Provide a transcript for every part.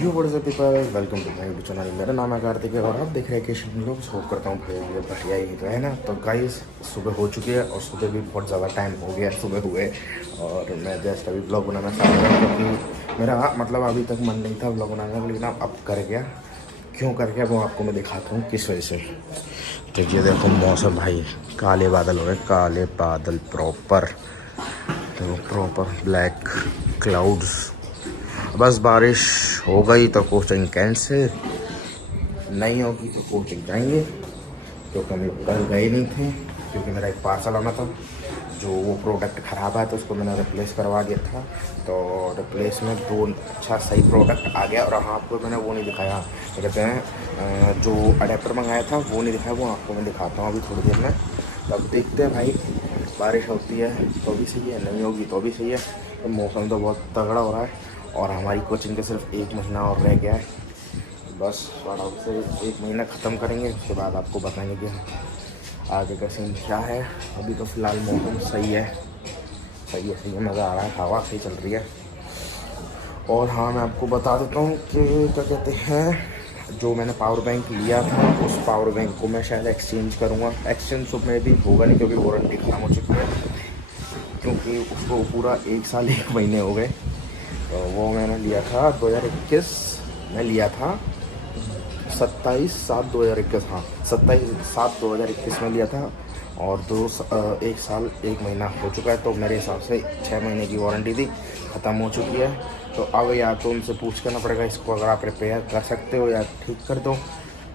You what is up people, welcome to my YouTube channel. मेरा नाम है कार्तिक और आप देख रहे हैं कि लोग होप करता हूँ भाई ये बढ़िया ही तो है ना। तो गाइस सुबह हो चुकी है और सुबह भी बहुत ज़्यादा टाइम हो गया सुबह हुए, और मैं जस्ट अभी ब्लॉग बनाना चाह रहा हूँ क्योंकि मेरा मतलब अभी तक मन नहीं था ब्लॉग बनाने का, लेकिन अब कर गया। क्यों कर गया वो आपको मैं दिखाता हूँ किस वजह से। तो ये देखो मौसम भाई, काले बादल हो रहे, काले बादल प्रॉपर, तो प्रॉपर ब्लैक क्लाउड्स। बस बारिश हो गई तो कोचिंग कैंसिल, नहीं होगी तो कोचिंग जाएंगे, क्योंकि हम लोग कल गए नहीं थे क्योंकि मेरा एक पार्सल आना था। जो वो प्रोडक्ट ख़राब आया था उसको मैंने रिप्लेस करवा दिया था, तो रिप्लेस में दो अच्छा सही प्रोडक्ट आ गया। और हाँ आपको मैंने वो नहीं दिखाया, क्या कहते हैं, जो अडेप्टर मंगाया था वो नहीं दिखाया, वो आपको मैं दिखाता हूँ अभी थोड़ी देर में। तो अब देखते हैं भाई, बारिश होती है तो भी सही है, नहीं होगी तो भी सही है। तो मौसम तो बहुत तगड़ा हो रहा है और हमारी कोचिंग का सिर्फ 1 महीना और रह गया है। बस आराम से 1 महीना ख़त्म करेंगे, उसके बाद आपको बताएंगे कि आगे का सीन क्या है। अभी तो फ़िलहाल मौसम सही है, सही है, मज़ा आ रहा है, हवा सही चल रही है। और हाँ मैं आपको बता देता हूँ कि क्या कहते हैं, जो मैंने पावर बैंक लिया था उस पावर बैंक को मैं शायद एक्सचेंज करूँगा। एक्सचेंज तो में भी होगा नहीं क्योंकि वारंटी ख़त्म हो चुकी है, क्योंकि उसको पूरा 1 साल 1 महीने हो गए। तो वो मैंने लिया था 2021 में लिया था, 27/7/2021, हाँ 27/7/2021 में लिया था। और 1 साल 1 महीना हो चुका है, तो मेरे हिसाब से 6 महीने की वारंटी थी, ख़त्म हो चुकी है। तो अब या तो उनसे पूछ करना पड़ेगा इसको, अगर आप रिपेयर कर सकते हो या ठीक कर दो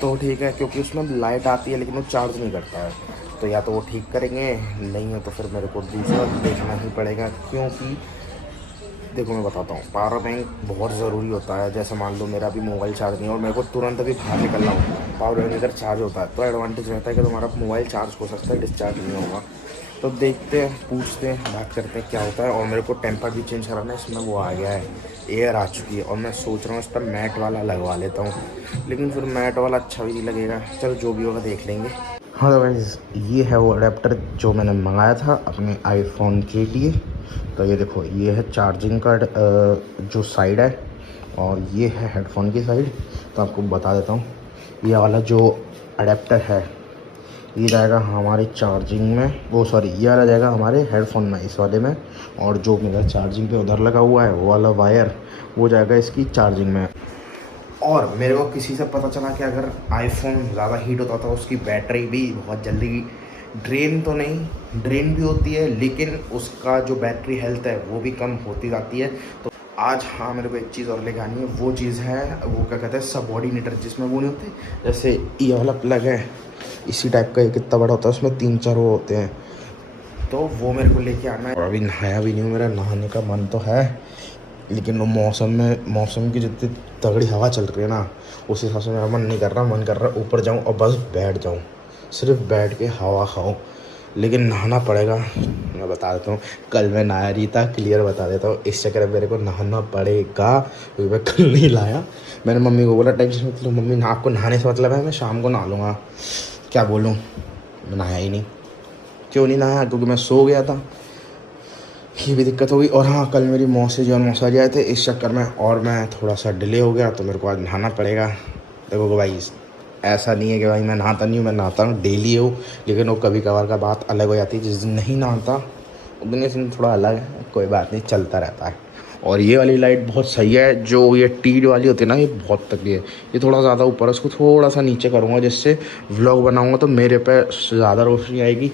तो ठीक है, क्योंकि उसमें लाइट आती है लेकिन वो चार्ज नहीं करता है। तो या तो वो ठीक करेंगे, नहीं है तो फिर मेरे को दूसरा देखना ही पड़ेगा। क्योंकि देखो मैं बताता हूँ, पावर बैंक बहुत ज़रूरी होता है। जैसे मान लो मेरा भी मोबाइल चार्ज नहीं है और मेरे को तुरंत अभी बाहर निकलना हो, पावर बैंक अगर चार्ज होता है तो एडवांटेज रहता है कि तुम्हारा मोबाइल चार्ज हो सकता है, डिस्चार्ज नहीं होगा। तो देखते हैं, पूछते हैं, बात करते हैं क्या होता है। और मेरे को टेम्पर भी चेंज कराना है, इसमें वो आ गया है, एयर आ चुकी है, और मैं सोच रहा हूँ इस पर मैट वाला लगवा लेता हूँ, लेकिन फिर मैट वाला अच्छा भी नहीं लगेगा। चलो जो भी होगा देख लेंगे। हाँ तो गाइस ये है वो अडेप्टर जो मैंने मंगाया था अपने आईफोन के लिए। तो ये देखो, ये है चार्जिंग का जो साइड है, और ये है हेडफोन की साइड। तो आपको बता देता हूँ, ये वाला जो अडेप्टर है ये रहेगा हमारे चार्जिंग में, वो सॉरी ये वाला जाएगा हमारे हेडफोन में, इस वाले में। और जो मेरा चार्जिंग पे उधर लगा हुआ है वो वाला वायर, वो जाएगा इसकी चार्जिंग में। और मेरे को किसी से पता चला कि अगर आईफोन ज़्यादा हीट होता तो उसकी बैटरी भी बहुत जल्दी ड्रेन, तो नहीं ड्रेन भी होती है, लेकिन उसका जो बैटरी हेल्थ है वो भी कम होती जाती है। तो आज हाँ मेरे को एक चीज़ और लेके आनी है, वो चीज़ है वो क्या कहते हैं, सब बॉडी नीटर, जिसमें वो नहीं होते जैसे ये वाला प्लग है, इसी टाइप का कितना बड़ा होता है, उसमें 3-4 वो होते हैं। तो वो मेरे को लेके आना है। और अभी नहाया भी नहीं हूँ, मेरा नहाने का मन तो है, लेकिन वो मौसम की जितनी तगड़ी हवा चल रही है ना, उस हिसाब से मेरा मन नहीं कर रहा। मन कर रहा ऊपर जाऊँ और बस बैठ जाऊँ, सिर्फ बैठ के हवा खाऊं, लेकिन नहाना पड़ेगा। मैं बता देता हूँ, कल मैं नहाया नहीं था, क्लियर बता देता हूँ, इस चक्कर में मेरे को नहाना पड़ेगा क्योंकि मैं कल नहीं लाया। मैंने मम्मी को बोला टेंशन मत लो मम्मी, आपको नहाने से मतलब है, मैं शाम को नहा लूँगा। क्या बोलूँ, मैं नहाया ही नहीं। क्यों नहीं नहाया? क्योंकि मैं सो गया था, ये भी दिक्कत होगी। और हाँ कल मेरी मौसी और मौसा आए थे, इस चक्कर में और मैं थोड़ा सा डिले हो गया, तो मेरे को आज नहाना पड़ेगा। देखो भाई ऐसा नहीं है कि भाई मैं नहाता नहीं हूँ, मैं नहाता हूँ डेली हूँ, लेकिन वो कभी कभार का बात अलग हो जाती है। जिस दिन नहीं नहाता उस दिन थोड़ा अलग है, कोई बात नहीं, चलता रहता है। और ये वाली लाइट बहुत सही है, जो ये टी वाली होती है ना, ये बहुत तगड़ी है। ये थोड़ा ज़्यादा ऊपर है, उसको थोड़ा सा नीचे करूँगा, जिससे व्लॉग बनाऊँगा तो मेरे पे ज़्यादा रोशनी आएगी।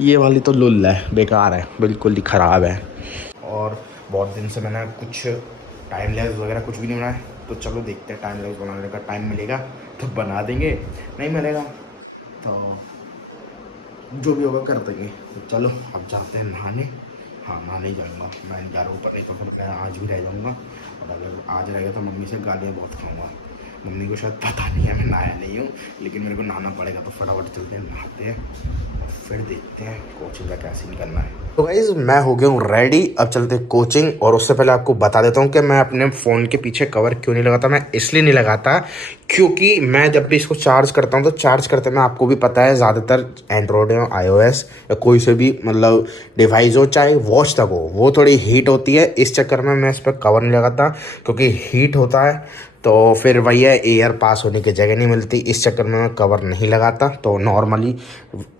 ये वाली तो लुल है, बेकार है, बिल्कुल ही ख़राब है। और बहुत दिन से मैंने कुछ टाइम लैप्स वगैरह कुछ भी नहीं बनाया, तो चलो देखते हैं, टाइम लैप्स बनाने का टाइम मिलेगा तो बना देंगे, नहीं मिलेगा तो जो भी होगा कर देंगे। तो चलो अब जाते हैं नहाने। हाँ नहाने ही जाऊँगा, मैं जा रहा हूँ ऊपर, नहीं तो फिर मैं आज भी रह जाऊँगा। और अगर आज रहेगा तो मम्मी से गालियाँ बहुत खाऊँगा। मम्मी को शायद पता नहीं है मैं नहाया नहीं हूँ, लेकिन मेरे को नहाना पड़ेगा, तो फटाफट चलते हैं नहाते हैं और फिर देखते हैं कोचिंग का क्या सीन करना है। तो गाइस मैं हो गया हूँ रेडी, अब चलते हैं कोचिंग। और उससे पहले आपको बता देता हूँ कि मैं अपने फ़ोन के पीछे कवर क्यों नहीं लगाता। मैं इसलिए नहीं लगाता क्योंकि मैं जब भी इसको चार्ज करता हूँ तो चार्ज करते में आपको भी पता है, ज़्यादातर एंड्रॉयड या iOS या कोई से भी मतलब डिवाइस हो, चाहे वॉच तक हो, वो थोड़ी हीट होती है। इस चक्कर में मैं इस पर कवर नहीं लगाता, क्योंकि हीट होता है तो फिर वही है, एयर पास होने की जगह नहीं मिलती, इस चक्कर में मैं कवर नहीं लगाता। तो नॉर्मली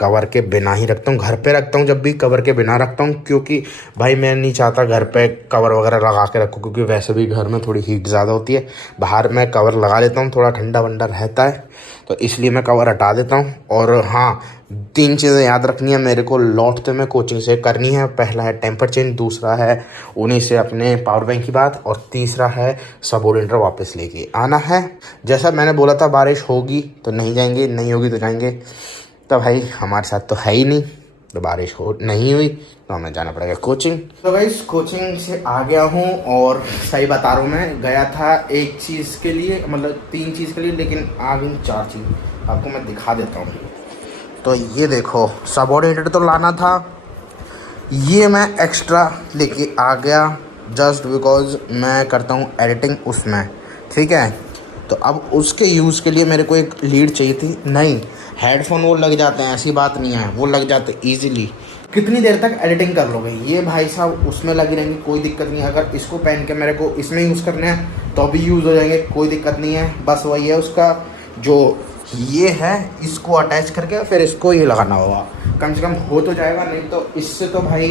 कवर के बिना ही रखता हूँ, घर पे रखता हूँ जब भी कवर के बिना रखता हूँ, क्योंकि भाई मैं नहीं चाहता घर पे कवर वगैरह लगा के रखूँ, क्योंकि वैसे भी घर में थोड़ी हीट ज़्यादा होती है। बाहर मैं कवर लगा लेता हूँ, थोड़ा ठंडा वंडा रहता है, तो इसलिए मैं कवर हटा देता हूँ। और हाँ, 3 चीज़ें याद रखनी है मेरे को लौटते में कोचिंग से करनी है। पहला है टेम्पर चेंज, दूसरा है उन्हीं से अपने पावर बैंक की बात, और तीसरा है सबोर्डिनेटर वापस लेके आना है। जैसा मैंने बोला था, बारिश होगी तो नहीं जाएंगे, नहीं होगी तो जाएंगे। तो भाई हमारे साथ तो है ही नहीं, तो बारिश हो नहीं हुई तो हमें जाना पड़ेगा कोचिंग। तो भाई कोचिंग से आ गया हूँ, और सही बता रहा हूँ, मैं गया था एक चीज़ के लिए, मतलब 3 चीज़ के लिए, लेकिन आ गई 4 चीज़। आपको मैं दिखा देता हूँ। तो ये देखो, सबऑर्डिनेटर तो लाना था, ये मैं एक्स्ट्रा लेके आ गया जस्ट बिकॉज मैं करता हूँ एडिटिंग उसमें, ठीक है। तो अब उसके यूज़ के लिए मेरे को एक लीड चाहिए थी। नहीं, हेडफोन वो लग जाते हैं, ऐसी बात नहीं है, वो लग जाते ईजिली। कितनी देर तक एडिटिंग कर लोगे, ये भाई साहब उसमें लगी रहेंगी, कोई दिक्कत नहीं है। अगर इसको पहन के मेरे को इसमें यूज़ करने हैं तो भी यूज़ हो जाएंगे, कोई दिक्कत नहीं है। बस वही है, उसका जो ये है इसको अटैच करके फिर इसको ये लगाना होगा, कम से कम हो तो जाएगा। नहीं तो इससे तो भाई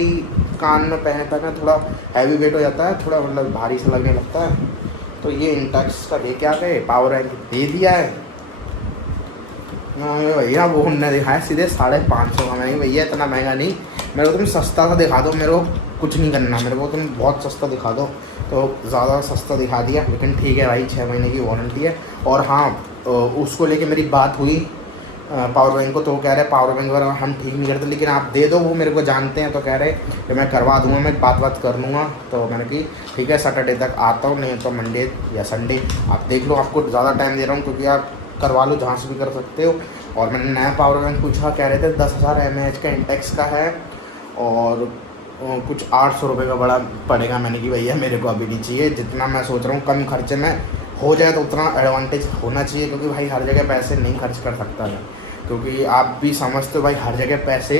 कान में पहनता है, थोड़ा हैवी वेट हो जाता है, थोड़ा मतलब भारी सा लगने लगता है। तो ये इंटेक्स का लेके आ गए, पावर बैंक दे दिया है भैया। वो उनने दिखाया सीधे 550 का। मैंने भैया इतना महंगा नहीं, मेरे को तुम सस्ता सा दिखा दो, मेरे को कुछ नहीं करना, मेरे को तुम बहुत सस्ता दिखा दो। तो ज़्यादा सस्ता दिखा दिया, लेकिन ठीक है भाई, 6 महीने की वारंटी है। और हाँ, उसको लेके मेरी बात हुई पावर बैंक को, तो वो कह रहे पावर बैंक वगैरह हम ठीक नहीं करते, लेकिन आप दे दो, वो मेरे को जानते हैं। तो कह रहे कि मैं करवा दूंगा, मैं बात कर लूँगा। तो मैंने कि ठीक है, सैटरडे तक आता हूँ, नहीं तो मंडे या संडे आप देख लो। आपको ज़्यादा टाइम दे रहा हूँ, क्योंकि आप करवा लो, जहाँ से भी कर सकते हो। और मैंने नया पावर बैंक पूछा, कह रहे थे 10,000 mAh का इंटेक्स का है, और कुछ 800 रुपये का बड़ा पड़ेगा। मैंने कि भैया मेरे को अभी नहीं चाहिए, जितना मैं सोच रहा हूँ कम खर्चे में हो जाए तो उतना एडवांटेज होना चाहिए, क्योंकि भाई हर जगह पैसे नहीं खर्च कर सकता है, क्योंकि आप भी समझते हो भाई, हर जगह पैसे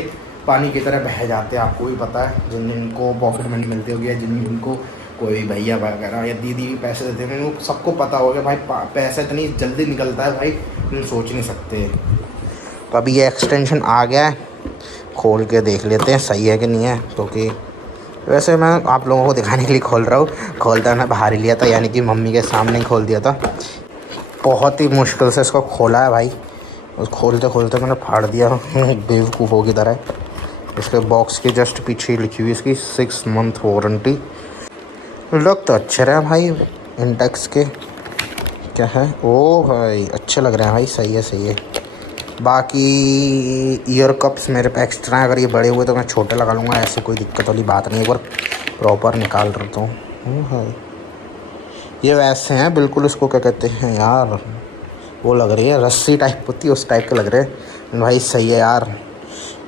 पानी की तरह बह जाते हैं। आपको भी पता है, जिन जिनको पॉकेट मनी मिलती होगी, या जिनको कोई भैया वगैरह या दीदी भी पैसे देते हैं, उनको सबको पता होगा भाई पैसा इतनी जल्दी निकलता है भाई, तुम सोच नहीं सकते। तो अभी ये एक्सटेंशन आ गया है, खोल के देख लेते हैं सही है कि नहीं है। क्योंकि वैसे मैं आप लोगों को दिखाने के लिए खोल रहा हूँ, खोलता मैं बाहर ही लिया था, यानी कि मम्मी के सामने ही खोल दिया था। बहुत ही मुश्किल से इसको खोला है भाई, उस खोलते खोलते मैंने फाड़ दिया बेवकूफ़ों की तरह। इसके बॉक्स के जस्ट पीछे ही लिखी हुई इसकी 6 मंथ वारंटी। लोग तो अच्छे रहे भाई इंटेक्स के, क्या है ओ भाई, अच्छे लग रहे हैं भाई, सही है सही है। बाकी ईयर कप्स मेरे पे एक्स्ट्रा हैं, अगर ये बड़े हुए तो मैं छोटे लगा लूँगा, ऐसे कोई दिक्कत वाली बात नहीं है। एक बार प्रॉपर निकाल रहा हूँ भाई, ये वैसे हैं बिल्कुल, इसको क्या कहते हैं यार, वो लग रही है रस्सी टाइप होती है, उस टाइप के लग रहे हैं भाई। सही है यार,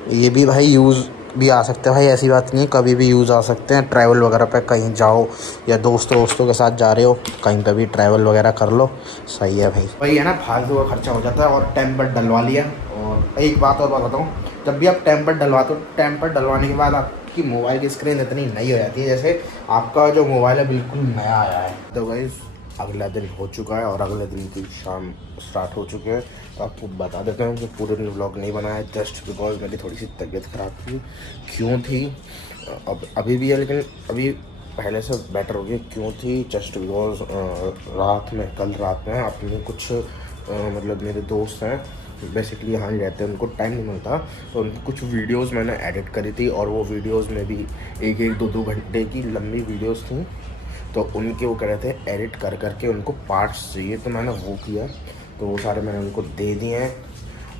ये भी भाई यूज़ भी आ सकते हैं भाई, ऐसी बात नहीं है, कभी भी यूज़ आ सकते हैं। ट्रैवल वगैरह पे कहीं जाओ, या दोस्तों के साथ जा रहे हो कहीं पे भी ट्रैवल वगैरह कर लो, सही है भाई। वही है ना, फालतू का खर्चा हो जाता है। और टेम्पर डलवा लिया। और एक बात और बताता हूँ, जब भी आप टेम्पर डलवाते हो, टेम्पर डलवाने के बाद आपकी मोबाइल की स्क्रीन इतनी नई हो जाती है, जैसे आपका जो मोबाइल है बिल्कुल नया आया है। तो गाइस अगला दिन हो चुका है, और अगले दिन की शाम स्टार्ट हो चुके हैं। तो आपको बता देता हूँ कि पूरे दिन व्लॉग नहीं बनाया, जस्ट बिकॉज मेरी थोड़ी सी तबीयत ख़राब थी। क्यों थी, अब अभी भी है, लेकिन अभी पहले से बेटर हो गई। क्यों थी, जस्ट बिकॉज कल रात में अपने कुछ मतलब मेरे दोस्त हैं बेसिकली यहाँ ही रहते हैं, उनको टाइम नहीं मिलता, तो उनकी कुछ वीडियोस मैंने एडिट करी थी, और वो वीडियोस में भी 1-2 घंटे की लंबी वीडियोस थी। तो उनके वो कह रहे थे एडिट कर करके उनको पार्ट्स चाहिए, तो मैंने वो किया, तो वो सारे मैंने उनको दे दिए हैं।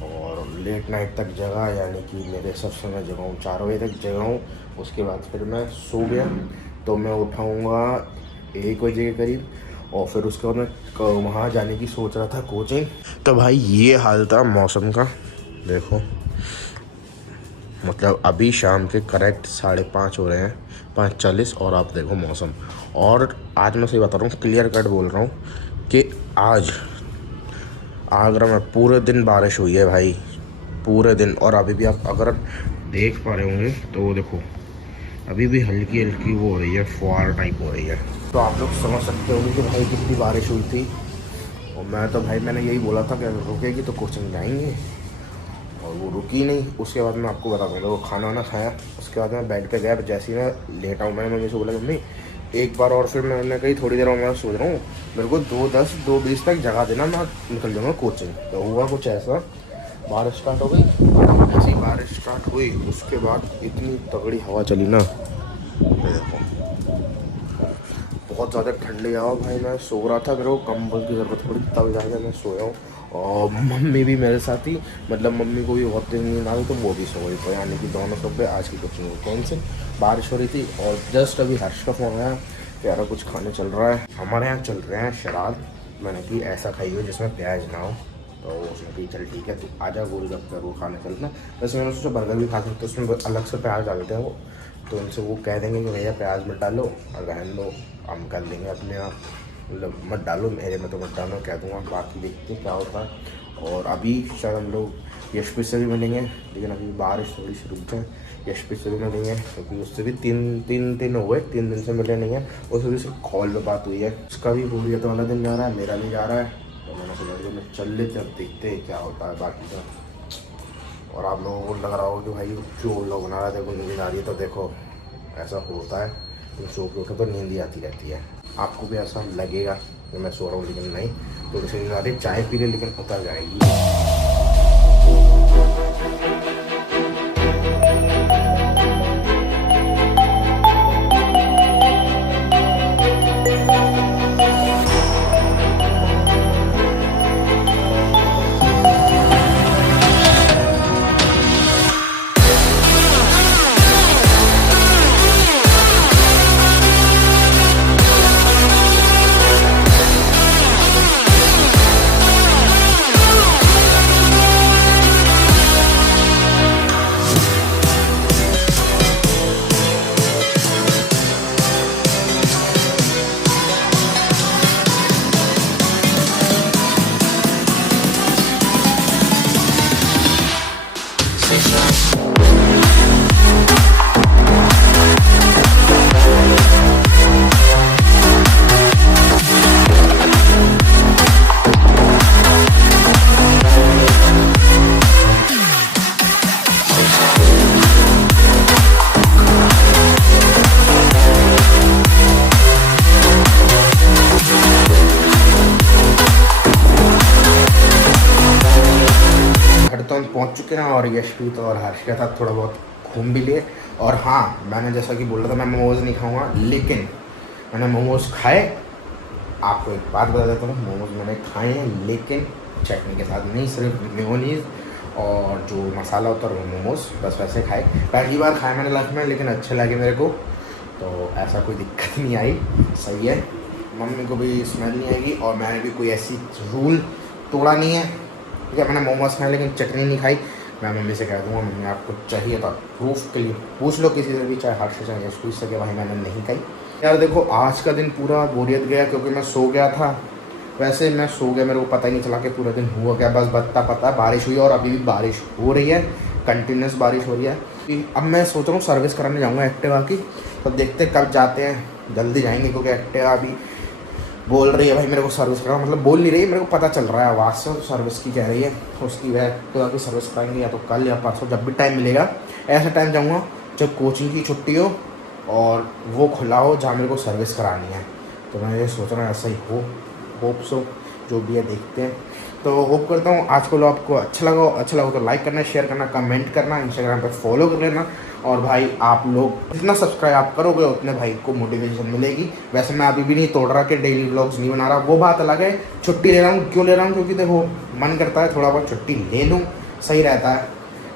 और लेट नाइट तक जगा, यानी कि मेरे सब समय जगा हूँ, 4 बजे तक जगा हूँ। उसके बाद फिर मैं सो गया, तो मैं उठाऊँगा 1 बजे के करीब, और फिर उसके बाद मैं वहाँ जाने की सोच रहा था कोचिंग। तो भाई ये हाल था मौसम का, देखो मतलब अभी शाम के करेक्ट 5:30 हो रहे हैं, 5:40, और आप देखो मौसम। और आज मैं सही बता रहा हूँ, क्लियर कट बोल रहा हूँ कि आज आगरा में पूरे दिन बारिश हुई है भाई, पूरे दिन। और अभी भी आप अगर देख पा रहे होंगे तो वो देखो, अभी भी हल्की हल्की वो हो रही है, फुहार टाइप हो रही है। तो आप लोग समझ सकते होंगे कि भाई कितनी बारिश हुई थी। और मैं तो भाई मैंने यही बोला था कि अगर रुकेगी तो कोचिंग जाएंगे, और वो रुकी नहीं। उसके बाद मैं आपको बता दूँगा, वो खाना वाना खाया, उसके बाद मैं बेड पे गया। जैसे ही मैं लेटा हूँ, मैंने मम्मी से बोला मम्मी एक बार और, फिर मैंने कही थोड़ी देर में मैं सोच रहा हूँ मेरे को 2:10 2:20 तक जगा देना, मैं निकल जाऊँगा कोचिंग। तो हुआ कुछ ऐसा, बारिश स्टार्ट हो गई। ऐसी बारिश स्टार्ट हुई, उसके बाद इतनी तगड़ी हवा चली ना, देखो बहुत ज़्यादा ठंडी हवा। भाई मैं सो रहा था, मेरे को कंबल की ज़रूरत पड़ी, तब जाके मैं सोया हूँ। और मम्मी भी मेरे साथ ही, मतलब मम्मी को भी बहुत तेज नींद आ रही, तो वो भी सो गई। तो यानी कि दोनों सब पे आज की कोचिंग कैंसिल। बारिश हो रही थी, और जस्ट अभी हर्ष का फ़ोन आया कि यार कुछ खाने चल रहा है। हमारे यहाँ चल रहे हैं शराब। मैंने कि ऐसा खाइए जिसमें प्याज ना हो, तो उसने कही चल ठीक है तू आजा गोलगप्पे वो खाने चलना। वैसे मैंने सोचा बर्गर भी खा सकते, उसमें अलग से प्याज डालते हैं वो, तो उनसे वो कह देंगे कि भैया प्याज मत डालो और रहने दो, हम कर लेंगे अपने आप, मतलब मत डालो मेरे में तो मत डालो, कह दूँगा। बाकी देखते क्या होता है। और अभी शायद हम लोग यशपी से भी मिलेंगे, लेकिन अभी बारिश थोड़ी सी रुक जाए, यशपी से भी मिलेंगे, क्योंकि उससे भी तीन दिन हो गए, 3 दिन से मिले नहीं है। उससे भी सिर्फ कॉल पे बात हुई है। उसका भी बोरियत वाला दिन जा रहा है, मेरा नहीं जा रहा है, तो मैंने सोचा कि मैं चल लेते, अब देखते हैं क्या होता है बाकी का। और आप लोगों को लग रहा होगा कि भाई जो लोग बना रहा है, देखो नींद आ रही है, तो देखो ऐसा होता है, तो सो के उठो तो नींद ही आती रहती है। आपको भी ऐसा लगेगा कि मैं सो रहा हूँ लेकिन नहीं, तो नींद आ रही, चाय पी ले लेकिन उतर जाएगी। पहुंच चुके हैं, और यशप्रीत और हर्ष के साथ थोड़ा बहुत घूम भी लिए। और हाँ, मैंने जैसा कि बोल रहा था मैं मोमोज़ नहीं खाऊंगा, लेकिन मैंने मोमोज़ खाए। आपको एक बात बता देता हूँ, मोमोज़ मैंने खाए हैं लेकिन चटनी के साथ नहीं, सिर्फ मेयोनीज़ और जो मसाला होता है वो मोमोज़ बस वैसे खाए। पहली बार खाए मैंने लाइफ में, लेकिन अच्छे लगे मेरे को, तो ऐसा कोई दिक्कत नहीं आई, सही है। मम्मी को भी स्मेल नहीं आएगी, और मैंने भी कोई ऐसी रूल तोड़ा नहीं है, ठीक है। मैंने मोमोज खाए लेकिन चटनी नहीं खाई। मैं मम्मी से कह दूँगा मम्मी आपको चाहिए तो प्रूफ के लिए पूछ लो किसी से भी, चाहे हर्ष से चाहे यशप्रीत से, कि भाई मैंने नहीं खाई। यार देखो आज का दिन पूरा बोरियत गया, क्योंकि मैं सो गया था। वैसे मैं सो गया, मेरे को पता ही नहीं चला कि पूरा दिन हुआ क्या, बस पता बारिश हुई, और अभी भी बारिश हो रही है, कंटिन्यूस बारिश हो रही है। अब मैं सोच रहा हूँ सर्विस कराने जाऊँगा एक्टिवा की, तो देखते कब जाते हैं, जल्दी जाएंगे, क्योंकि एक्टिवा अभी बोल रही है भाई मेरे को सर्विस कराओ, मतलब बोल नहीं रही, मेरे को पता चल रहा है आवाज़ से, तो सर्विस की कह रही है। उसकी वह एक्टिवा की सर्विस कराएंगे या तो कल या परसों, जब भी टाइम मिलेगा। ऐसा टाइम जाऊँगा जब कोचिंग की छुट्टी हो और वो खुला हो जहाँ मेरे को सर्विस करानी है। तो मैं ये सोच रहा हूँ ऐसा ही हो, होप सो, जो भी है देखते हैं। तो होप करता हूँ आज को आपको अच्छा लगा तो लाइक करना, शेयर करना, कमेंट करना, इंस्टाग्राम पे फॉलो कर लेना। और भाई आप लोग जितना सब्सक्राइब आप करोगे उतने भाई को मोटिवेशन मिलेगी। वैसे मैं अभी भी नहीं तोड़ रहा कि डेली व्लॉग्स नहीं बना रहा, वो बात अलग है। छुट्टी ले रहा हूँ, क्यों ले रहा हूँ, क्योंकि देखो मन करता है थोड़ा बहुत छुट्टी ले लूँ, सही रहता है।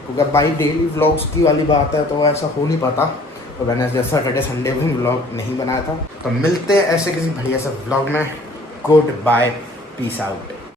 क्योंकि भाई डेली व्लॉग्स की वाली बात है तो ऐसा हो नहीं पाता, तो मैंने सैटरडे संडे में व्लॉग नहीं बनाया था। तो मिलते हैं ऐसे किसी बढ़िया से व्लॉग में। Good bye, peace out.